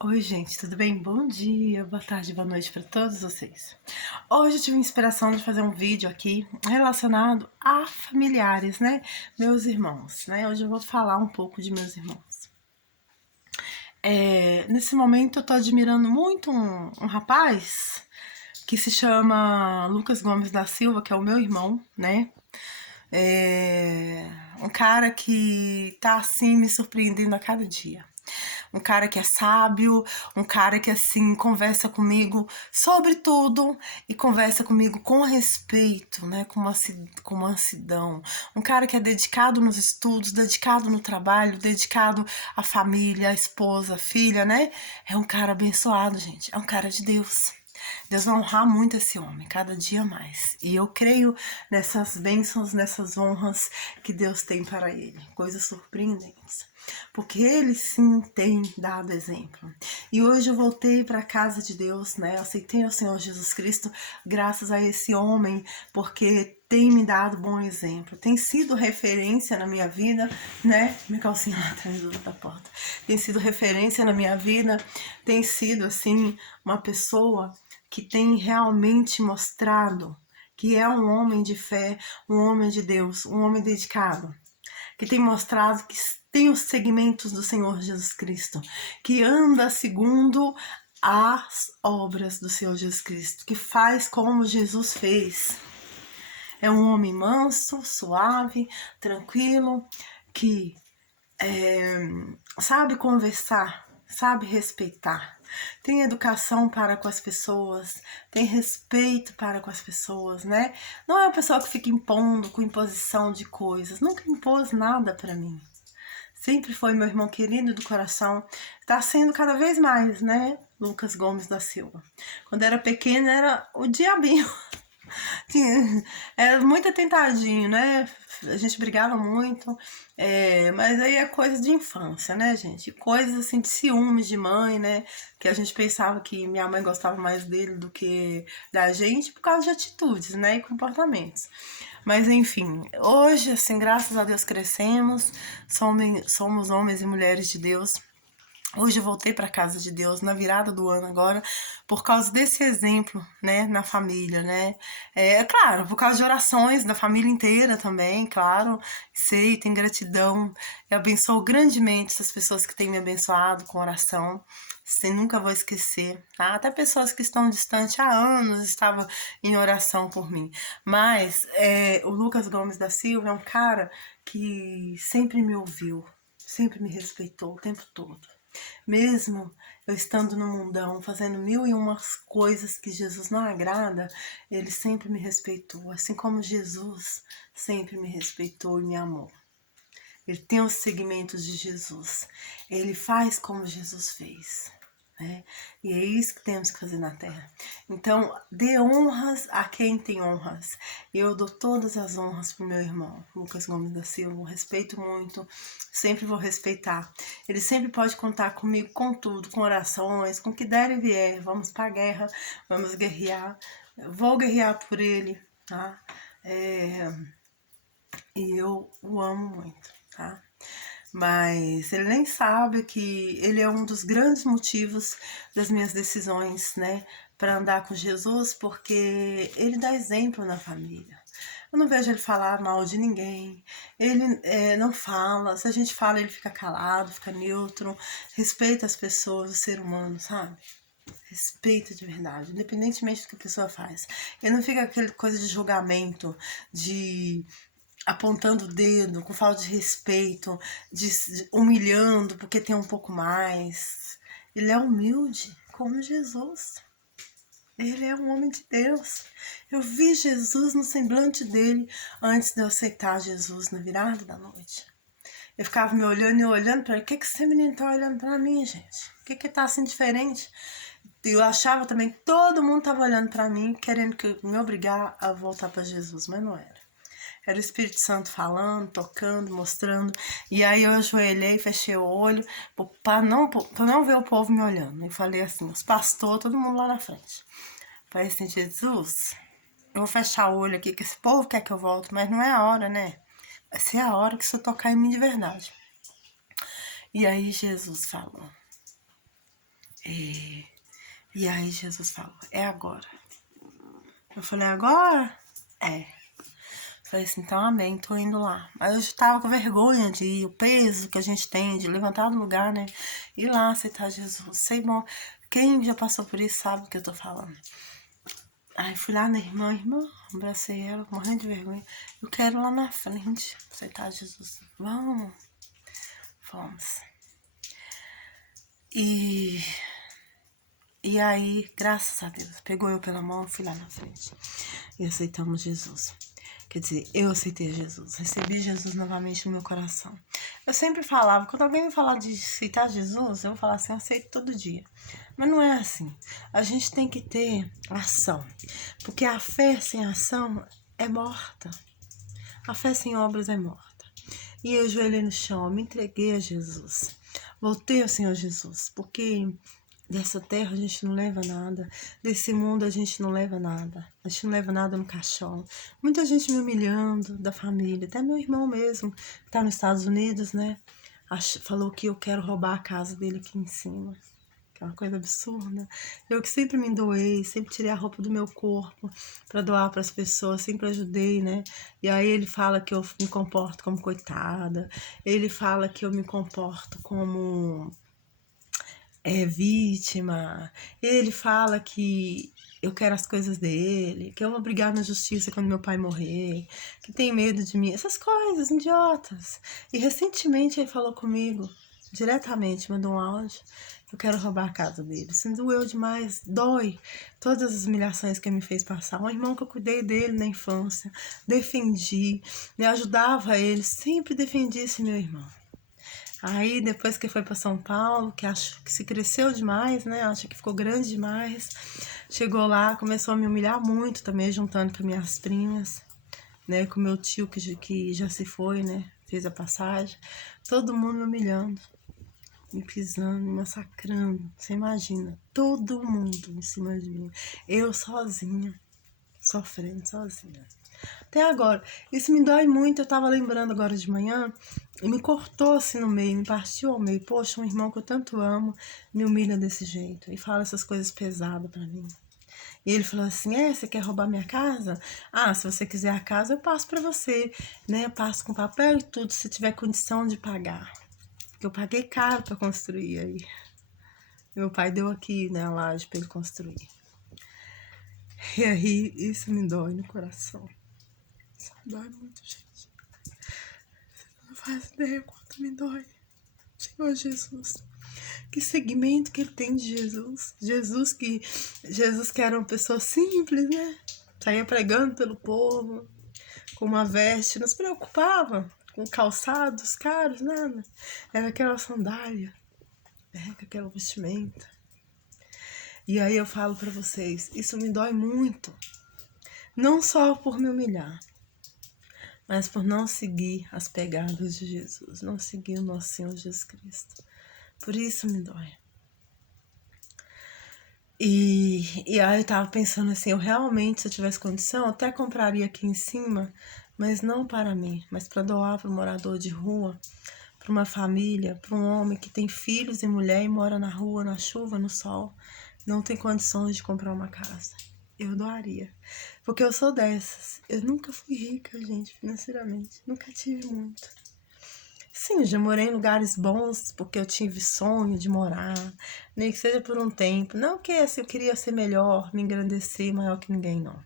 Oi, gente, tudo bem? Bom dia, boa tarde, boa noite para todos vocês. Hoje eu tive inspiração de fazer um vídeo aqui relacionado a familiares, né? Meus irmãos, né? Hoje eu vou falar um pouco de meus irmãos. Nesse momento eu tô admirando muito um rapaz que se chama Lucas Gomes da Silva, que é o meu irmão, né? Um cara que tá assim me surpreendendo a cada dia. Um cara que é sábio, um cara que assim conversa comigo sobre tudo e conversa comigo com respeito, né, com mansidão. Um cara que é dedicado nos estudos, dedicado no trabalho, dedicado à família, à esposa, à filha, né? É um cara abençoado, gente. É um cara de Deus. Deus vai honrar muito esse homem, cada dia mais. E eu creio nessas bênçãos, nessas honras que Deus tem para ele. Coisas surpreendentes. Porque ele sim tem dado exemplo. E hoje eu voltei para a casa de Deus, né? Eu aceitei o Senhor Jesus Cristo graças a esse homem, porque tem me dado bom exemplo, tem sido referência na minha vida, né? Minha calcinha lá atrás da porta. Tem sido referência na minha vida, tem sido, assim, uma pessoa que tem realmente mostrado que é um homem de fé, um homem de Deus, um homem dedicado, que tem mostrado que tem os segmentos do Senhor Jesus Cristo, que anda segundo as obras do Senhor Jesus Cristo, que faz como Jesus fez. É um homem manso, suave, tranquilo, que sabe conversar, sabe respeitar, tem educação para com as pessoas, tem respeito para com as pessoas, né? Não é uma pessoa que fica impondo, com imposição de coisas, nunca impôs nada para mim. Sempre foi meu irmão querido do coração, está sendo cada vez mais, né? Lucas Gomes da Silva. Quando era pequena era o diabinho. Era muito atentadinho, né? A gente brigava muito, mas aí é coisa de infância, né, gente? Coisas assim de ciúmes de mãe, né? Que a gente pensava que minha mãe gostava mais dele do que da gente por causa de atitudes, né? E comportamentos. Mas enfim, hoje, assim, graças a Deus crescemos, somos homens e mulheres de Deus. Hoje eu voltei para casa de Deus na virada do ano agora, por causa desse exemplo, né, na família, né? Claro, por causa de orações da família inteira também, claro. Sei, tenho gratidão. Eu abençoo grandemente essas pessoas que têm me abençoado com oração. Você nunca vou esquecer, tá? Até pessoas que estão distantes há anos estavam em oração por mim. Mas o Lucas Gomes da Silva é um cara que sempre me ouviu, sempre me respeitou o tempo todo. Mesmo eu estando no mundão, fazendo mil e umas coisas que Jesus não agrada, ele sempre me respeitou, assim como Jesus sempre me respeitou e me amou. Ele tem os segmentos de Jesus, ele faz como Jesus fez. Né? E é isso que temos que fazer na terra. Então, dê honras a quem tem honras. Eu dou todas as honras pro meu irmão, Lucas Gomes da Silva. Eu respeito muito, sempre vou respeitar. Ele sempre pode contar comigo com tudo, com orações, com o que der e vier. Vamos pra guerra, vamos guerrear. Eu vou guerrear por ele, tá? E eu o amo muito, tá? Mas ele nem sabe que ele é um dos grandes motivos das minhas decisões, né, para andar com Jesus, porque ele dá exemplo na família. Eu não vejo ele falar mal de ninguém, ele não fala, se a gente fala ele fica calado, fica neutro, respeita as pessoas, o ser humano, sabe? Respeita de verdade, independentemente do que a pessoa faz. Ele não fica aquela coisa de julgamento, de apontando o dedo, com falta de respeito, de humilhando porque tem um pouco mais. Ele é humilde, como Jesus. Ele é um homem de Deus. Eu vi Jesus no semblante dele antes de eu aceitar Jesus na virada da noite. Eu ficava me olhando e olhando para ele. O que esse menino tá olhando para mim, gente? O que tá assim diferente? Eu achava também que todo mundo tava olhando para mim, querendo me obrigar a voltar para Jesus, mas não era. Era o Espírito Santo falando, tocando, mostrando. E aí eu ajoelhei, fechei o olho pra não ver o povo me olhando. E falei assim, os pastores, todo mundo lá na frente. Falei assim, Jesus, eu vou fechar o olho aqui, que esse povo quer que eu volte, mas não é a hora, né? Vai ser a hora que você tocar em mim de verdade. E aí Jesus falou, E aí Jesus falou, é agora. Eu falei, agora? É. Falei assim, então amém, tô indo lá. Mas eu já tava com vergonha de ir, o peso que a gente tem, de levantar do lugar, né? Ir lá aceitar Jesus. Sei bom, quem já passou por isso sabe o que eu tô falando. Aí fui lá na irmã, abracei ela, morrendo de vergonha. Eu quero lá na frente aceitar Jesus. Vamos. Fomos. E aí, graças a Deus, pegou eu pela mão, fui lá na frente. E aceitamos Jesus. Quer dizer, eu aceitei Jesus, recebi Jesus novamente no meu coração. Eu sempre falava, quando alguém me falar de aceitar Jesus, eu vou falar assim, eu aceito todo dia. Mas não é assim. A gente tem que ter ação. Porque a fé sem ação é morta. A fé sem obras é morta. E eu ajoelhei no chão, eu me entreguei a Jesus. Voltei ao Senhor Jesus, porque dessa terra a gente não leva nada, desse mundo a gente não leva nada, a gente não leva nada no caixão. Muita gente me humilhando, da família, até meu irmão mesmo, que tá nos Estados Unidos, né, falou que eu quero roubar a casa dele aqui em cima, que é uma coisa absurda. Eu que sempre me doei, sempre tirei a roupa do meu corpo para doar para as pessoas, sempre ajudei, né, e aí ele fala que eu me comporto como coitada, ele fala que eu me comporto como vítima, ele fala que eu quero as coisas dele, que eu vou brigar na justiça quando meu pai morrer, que tem medo de mim, essas coisas idiotas. E recentemente ele falou comigo, diretamente, mandou um áudio, eu quero roubar a casa dele. Isso me doeu demais, dói todas as humilhações que ele me fez passar. Um irmão que eu cuidei dele na infância, defendi, me ajudava ele, sempre defendi esse meu irmão. Aí, depois que foi para São Paulo, que acho que se cresceu demais, né? Acho que ficou grande demais. Chegou lá, começou a me humilhar muito também, juntando com minhas primas, né? Com meu tio que já se foi, né? Fez a passagem. Todo mundo me humilhando, me pisando, me massacrando. Você imagina, todo mundo em cima de mim. Eu sozinha, sofrendo sozinha. Até agora, isso me dói muito. Eu tava lembrando agora de manhã e me cortou assim no meio, me partiu ao meio. Poxa, um irmão que eu tanto amo me humilha desse jeito e fala essas coisas pesadas pra mim. E ele falou assim, você quer roubar minha casa? Ah, se você quiser a casa, eu passo pra você, né? Eu passo com papel e tudo, se tiver condição de pagar. Porque eu paguei caro pra construir aí. Meu pai deu aqui, né, a laje pra ele construir. E aí, isso me dói no coração. Isso me dói muito, gente. Você não faz ideia quanto me dói. Senhor Jesus. Que segmento que ele tem de Jesus. Jesus que era uma pessoa simples, né? Saía pregando pelo povo, com uma veste, não se preocupava com calçados caros, nada. Era aquela sandália, com aquela vestimenta. E aí eu falo pra vocês, isso me dói muito. Não só por me humilhar, mas por não seguir as pegadas de Jesus, não seguir o nosso Senhor Jesus Cristo. Por isso me dói. E aí eu tava pensando assim, eu realmente, se eu tivesse condição, eu até compraria aqui em cima, mas não para mim, mas para doar para um morador de rua, para uma família, para um homem que tem filhos e mulher e mora na rua, na chuva, no sol, não tem condições de comprar uma casa. Eu doaria. Porque eu sou dessas. Eu nunca fui rica, gente, financeiramente. Nunca tive muito. Sim, já morei em lugares bons, porque eu tive sonho de morar, nem que seja por um tempo. Não que assim, eu queria ser melhor, me engrandecer maior que ninguém, não.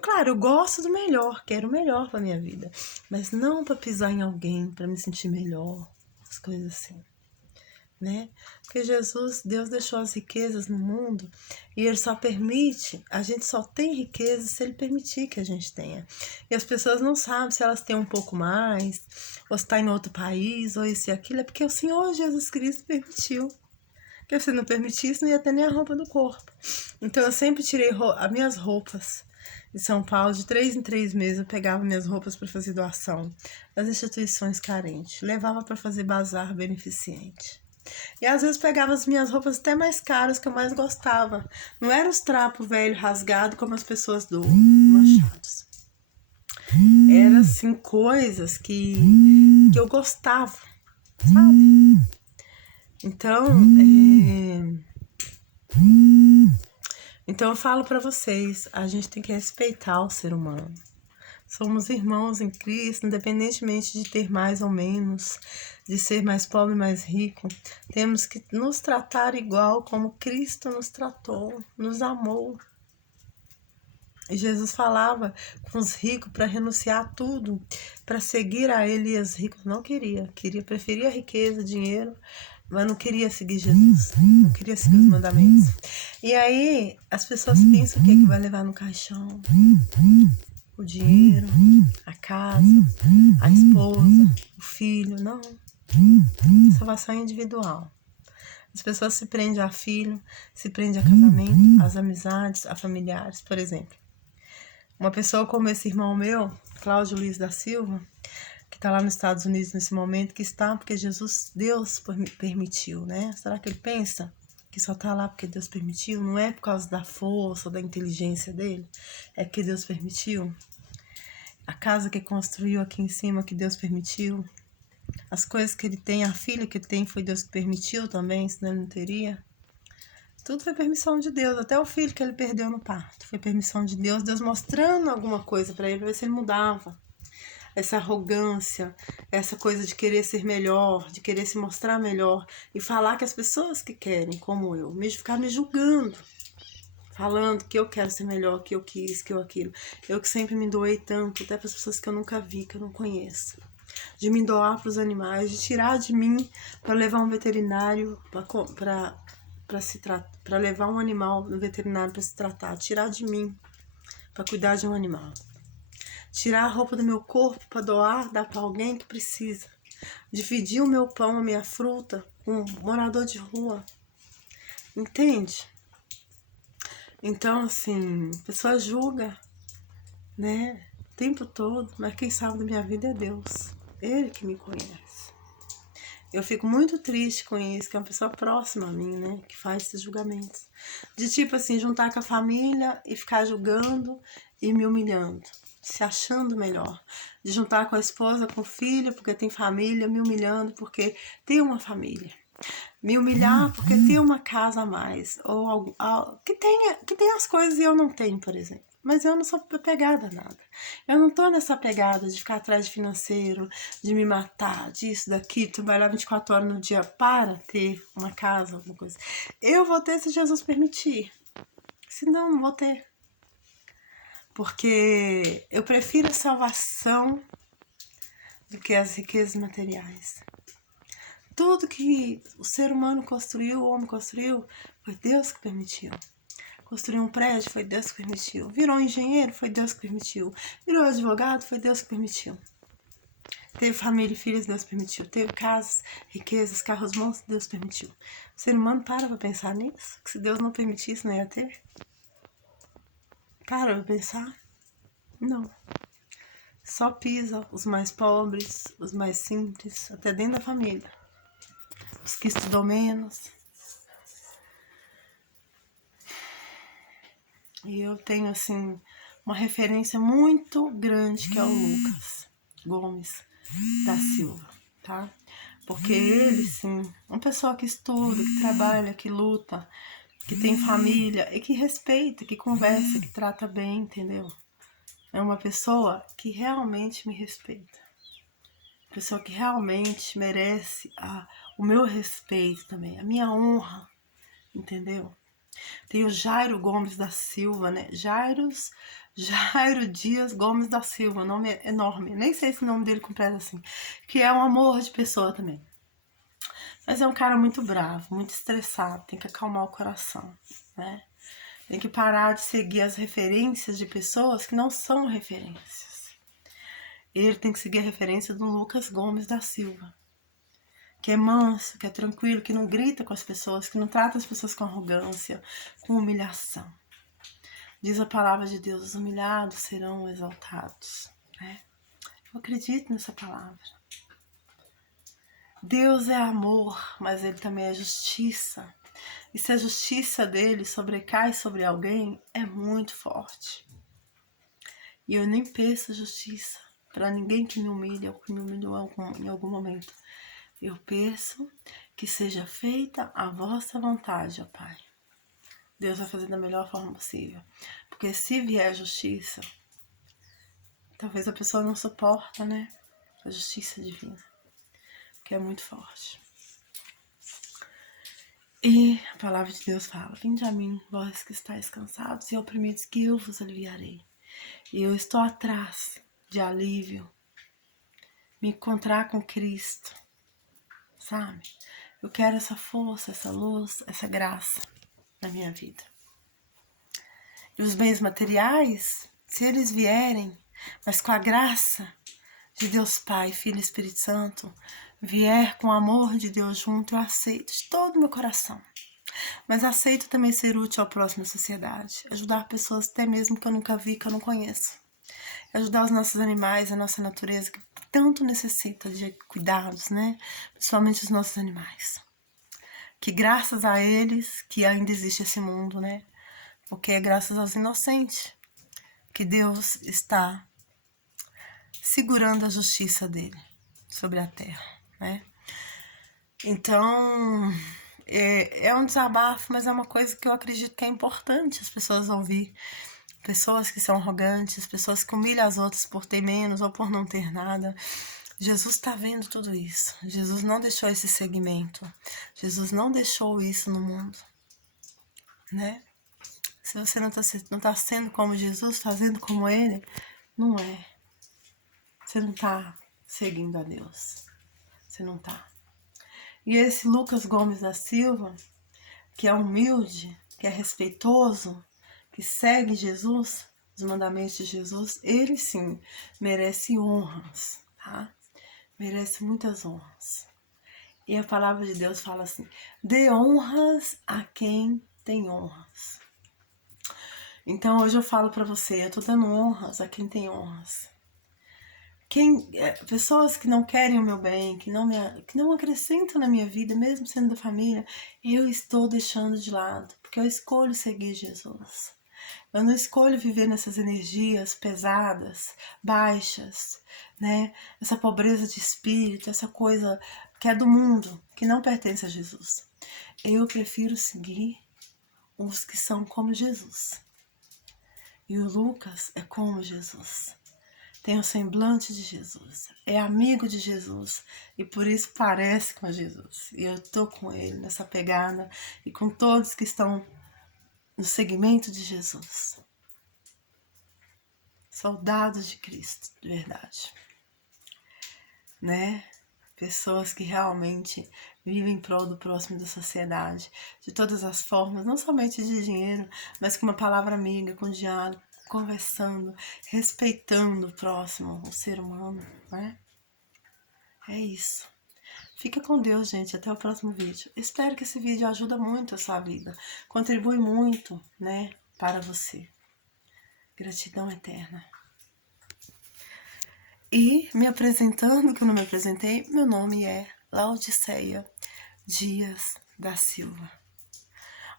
Claro, eu gosto do melhor, quero o melhor pra minha vida. Mas não pra pisar em alguém, pra me sentir melhor, as coisas assim. Né? Porque Deus deixou as riquezas no mundo e Ele só permite, a gente só tem riqueza se Ele permitir que a gente tenha. E as pessoas não sabem se elas têm um pouco mais, ou se está em outro país, ou isso e aquilo, é porque o Senhor Jesus Cristo permitiu. Porque se não permitisse, não ia ter nem a roupa do corpo. Então eu sempre tirei as minhas roupas de São Paulo, de 3 em 3 meses, eu pegava minhas roupas para fazer doação das instituições carentes, levava para fazer bazar beneficente. E às vezes pegava as minhas roupas até mais caras, que eu mais gostava. Não era os trapos velhos rasgados como as pessoas doam, manchados. Era assim, coisas que eu gostava, sabe? Então, Então eu falo para vocês, a gente tem que respeitar o ser humano. Somos irmãos em Cristo, independentemente de ter mais ou menos, de ser mais pobre ou mais rico. Temos que nos tratar igual como Cristo nos tratou, nos amou. E Jesus falava com os ricos para renunciar a tudo, para seguir a Ele. E os ricos não preferia a riqueza, dinheiro, mas não queria seguir Jesus, não queria seguir os mandamentos. E aí as pessoas pensam o que é que vai levar no caixão? O dinheiro, a casa, a esposa, o filho. Não. Salvação é individual. As pessoas se prendem a filho, se prendem a casamento, às amizades, a familiares. Por exemplo, uma pessoa como esse irmão meu, Cláudio Luiz da Silva, que está lá nos Estados Unidos nesse momento, que está porque Deus permitiu, né? Será que ele pensa que só está lá porque Deus permitiu? Não é por causa da força, da inteligência dele? É porque Deus permitiu? A casa que construiu aqui em cima que Deus permitiu? As coisas que ele tem, a filha que ele tem, foi Deus que permitiu também, senão ele não teria? Tudo foi permissão de Deus, até o filho que ele perdeu no parto. Foi permissão de Deus, Deus mostrando alguma coisa para ele, para ver se ele mudava. Essa arrogância, essa coisa de querer ser melhor, de querer se mostrar melhor e falar que as pessoas que querem, como eu, ficar me julgando, falando que eu quero ser melhor, que eu quis, que eu aquilo. Eu que sempre me doei tanto, até para as pessoas que eu nunca vi, que eu não conheço. De me doar para os animais, de tirar de mim para levar um veterinário para levar um animal no veterinário para se tratar, tirar de mim para cuidar de um animal. Tirar a roupa do meu corpo para doar, dar para alguém que precisa. Dividir o meu pão, a minha fruta com um morador de rua. Entende? Então, assim, a pessoa julga, né? O tempo todo, mas quem sabe da minha vida é Deus. Ele que me conhece. Eu fico muito triste com isso, que é uma pessoa próxima a mim, né? Que faz esses julgamentos. De tipo assim, juntar com a família e ficar julgando e me humilhando. Se achando melhor. De juntar com a esposa, com o filho, porque tem família, me humilhando porque tem uma família. Me humilhar porque tem uma casa a mais. Ou algo, que tem as coisas e eu não tenho, por exemplo. Mas eu não sou apegada a nada. Eu não tô nessa pegada de ficar atrás de financeiro, de me matar, disso, daqui, trabalhar 24 horas no dia para ter uma casa, alguma coisa. Eu vou ter se Jesus permitir. Senão, não vou ter. Porque eu prefiro a salvação do que as riquezas materiais. Tudo que o ser humano construiu, o homem construiu, foi Deus que permitiu. Construiu um prédio, foi Deus que permitiu. Virou engenheiro, foi Deus que permitiu. Virou advogado, foi Deus que permitiu. Teve família e filhos, Deus permitiu. Teve casas, riquezas, carros bons, Deus permitiu. O ser humano para pra pensar nisso? Que se Deus não permitisse, não ia ter? Para pra pensar? Não. Só pisa os mais pobres, os mais simples, até dentro da família. Os que estudam menos. E eu tenho, assim, uma referência muito grande, que é o Lucas Gomes da Silva, tá? Porque ele, sim, uma pessoa que estuda, que trabalha, que luta, que tem família e que respeita, que conversa, que trata bem, entendeu? É uma pessoa que realmente me respeita. Pessoa que realmente merece o meu respeito também, a minha honra, entendeu? Tem o Jairo Gomes da Silva, né? Jairo Dias Gomes da Silva, nome é enorme. Nem sei se o nome dele completo assim. Que é um amor de pessoa também. Mas é um cara muito bravo, muito estressado. Tem que acalmar o coração, né? Tem que parar de seguir as referências de pessoas que não são referências. Ele tem que seguir a referência do Lucas Gomes da Silva. Que é manso, que é tranquilo, que não grita com as pessoas, que não trata as pessoas com arrogância, com humilhação. Diz a palavra de Deus, os humilhados serão exaltados, né? Eu acredito nessa palavra. Deus é amor, mas Ele também é justiça. E se a justiça dele sobrecai sobre alguém, é muito forte. E eu nem peço justiça para ninguém que me humilhe ou que me humilhou em algum momento. Eu peço que seja feita a vossa vontade, ó Pai. Deus vai fazer da melhor forma possível. Porque se vier justiça, talvez a pessoa não suporta, né? A justiça divina, que é muito forte. E a palavra de Deus fala: vinde a mim, vós que estáis cansados e oprimidos, que eu vos aliviarei. E eu estou atrás de alívio, me encontrar com Cristo, sabe? Eu quero essa força, essa luz, essa graça na minha vida. E os bens materiais, se eles vierem, mas com a graça de Deus Pai, Filho e Espírito Santo, vier com o amor de Deus junto, eu aceito de todo o meu coração. Mas aceito também ser útil ao próximo da sociedade, ajudar pessoas até mesmo que eu nunca vi, que eu não conheço. Ajudar os nossos animais, a nossa natureza, que tanto necessita de cuidados, né? Principalmente os nossos animais. Que graças a eles que ainda existe esse mundo, né? Porque é graças aos inocentes que Deus está segurando a justiça dele sobre a terra, né? Então, é um desabafo, mas é uma coisa que eu acredito que é importante as pessoas ouvir. Pessoas que são arrogantes, pessoas que humilham as outras por ter menos ou por não ter nada. Jesus está vendo tudo isso. Jesus não deixou esse segmento. Jesus não deixou isso no mundo, né? Se você não tá sendo como Jesus, fazendo como Ele, não é. Você não tá seguindo a Deus. Você não tá. E esse Lucas Gomes da Silva, que é humilde, que é respeitoso, que segue Jesus, os mandamentos de Jesus, ele sim merece honras, tá? Merece muitas honras. E a palavra de Deus fala assim: dê honras a quem tem honras. Então hoje eu falo para você, eu tô dando honras a quem tem honras. Pessoas que não querem o meu bem, que não acrescentam na minha vida, mesmo sendo da família, eu estou deixando de lado, porque eu escolho seguir Jesus. Eu não escolho viver nessas energias pesadas, baixas, né? Essa pobreza de espírito, essa coisa que é do mundo, que não pertence a Jesus. Eu prefiro seguir os que são como Jesus. E o Lucas é como Jesus. Tem o semblante de Jesus, é amigo de Jesus e por isso parece com Jesus. E eu tô com ele nessa pegada e com todos que estão no segmento de Jesus. Soldados de Cristo, de verdade. Né? Pessoas que realmente vivem em prol do próximo da sociedade, de todas as formas, não somente de dinheiro, mas com uma palavra amiga, com diálogo, conversando, respeitando o próximo, o ser humano, né? É isso. Fica com Deus, gente. Até o próximo vídeo. Espero que esse vídeo ajude muito a sua vida. Contribui muito, né, para você. Gratidão eterna. E me apresentando, que eu não me apresentei, meu nome é Laudiceia Dias da Silva.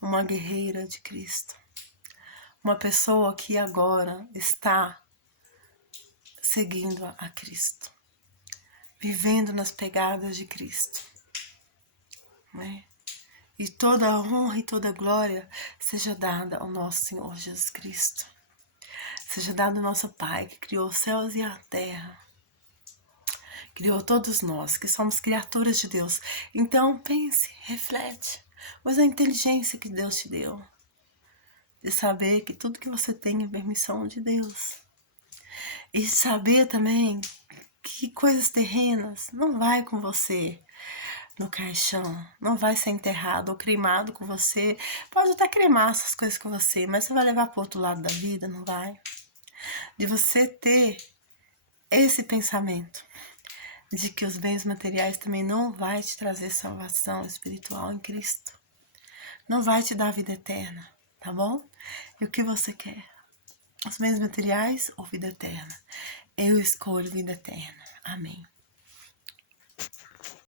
Uma guerreira de Cristo. Uma pessoa que agora está seguindo a Cristo. Vivendo nas pegadas de Cristo, né? E toda a honra e toda a glória seja dada ao nosso Senhor Jesus Cristo. Seja dado ao nosso Pai, que criou os céus e a terra. Criou todos nós, que somos criaturas de Deus. Então, pense, reflete. Usa a inteligência que Deus te deu. De saber que tudo que você tem é permissão de Deus. E de saber também que coisas terrenas não vai com você no caixão, não vai ser enterrado ou cremado com você. Pode até cremar essas coisas com você, mas você vai levar para o outro lado da vida, não vai? De você ter esse pensamento de que os bens materiais também não vai te trazer salvação espiritual em Cristo. Não vai te dar vida eterna, tá bom? E o que você quer? Os bens materiais ou vida eterna? Eu escolho vida eterna. Amém.